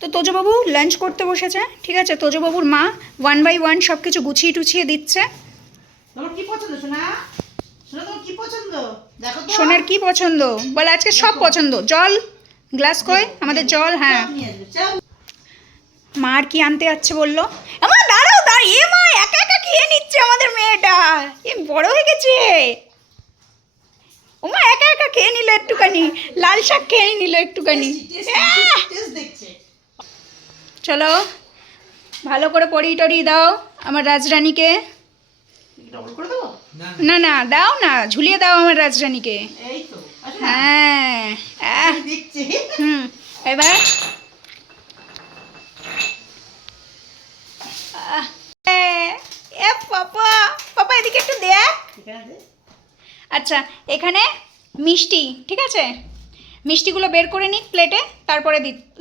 তো তোজবাবু লাঞ্চ করতে বসেছে, ঠিক আছে। তোজবাবুর মা 1 বাই 1 সব কিছু গুছিয়ে টুছিয়ে দিচ্ছে। তোমার কি পছন্দ সোনা? সোনা তোমার কি পছন্দ? দেখো তো। সোনার কি পছন্দ বলে? আজকে সব পছন্দ। জল গ্লাস কই আমাদের? জল, হ্যাঁ। সব নিয়ে আসবে, সব। মা আর কি আনতে যাচ্ছে বললো? আমার দাঁড়াও এ মা একা একা খেয়ে নিচ্ছে আমাদের মেয়েটা। এ বড় হয়ে গেছে। ও মা একা একা খেয়ে নিল একটুখানি, লাল শাক খেয়ে নিল একটুখানি। টেস্ট দেখছে। চলো ভালো করে পড়ি টরি দাও আমার রাজরানীকে। ডবল করে দেবো? না না, দাও না, ঝুলিয়ে দাও আমার রাজরানীকে। এই তো। আসো না। হ্যাঁ আমি দেখছি। এবার পাপা পাপা এদিকে একটু দেখ। ঠিক আছে। আচ্ছা, এখানে মিষ্টি, ঠিক আছে। মিষ্টিগুলো বের করে নিই প্লেটে, তারপরে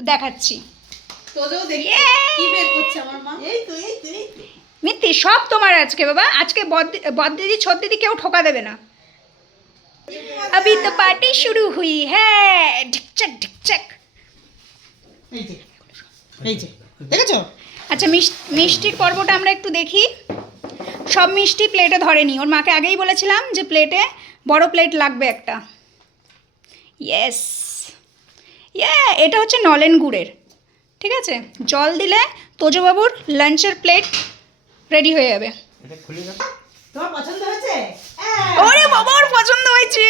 দেখাচ্ছি। তোজও দেখি কি বের করছে আমার মা। এই তো এই তো এই তো। মিত্তি সব তোমার আজকে বাবা। আজকে বদ দিদি ছোট দিদি কেউ ঠোকা দেবে না। अभी तो पार्टी शुरू हुई है। ढिकचक ढिकचक। এই যে এই যে দেখেছো? আচ্ছা, মিষ্টির পর্বটা আমরা একটু দেখি। সব মিষ্টি প্লেটে ধরেনি। ওর মাকে আগেই বলেছিলাম যে প্লেটে বড় প্লেট লাগবে একটা। ইয়েস, এটা হচ্ছে নলেন গুড়ের, ঠিক আছে। জল দিলে তোজবাবুর লাঞ্চের প্লেট রেডি হয়ে যাবে। তোমার পছন্দ হয়েছে? ওরে বাবা, ওর পছন্দ হয়েছে।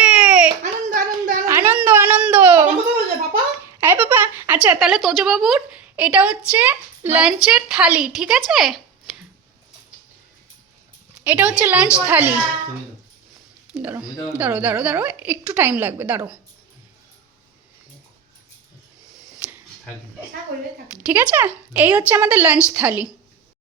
আনন্দ আনন্দ আনন্দ। আনন্দ আনন্দ। পাপা কোথায় বলছে পাপা? হ্যাঁ বাবা। আচ্ছা তাহলে তোজবাবুর এটা হচ্ছে লাঞ্চের থালি, ঠিক আছে। এটা হচ্ছে লাঞ্চ থালি। দাঁড়ো দাঁড়ো দাঁড়ো দাঁড়ো, একটু টাইম লাগবে, দাঁড়ো। ঠিক আছে, এই হচ্ছে আমাদের লাঞ্চ থালি।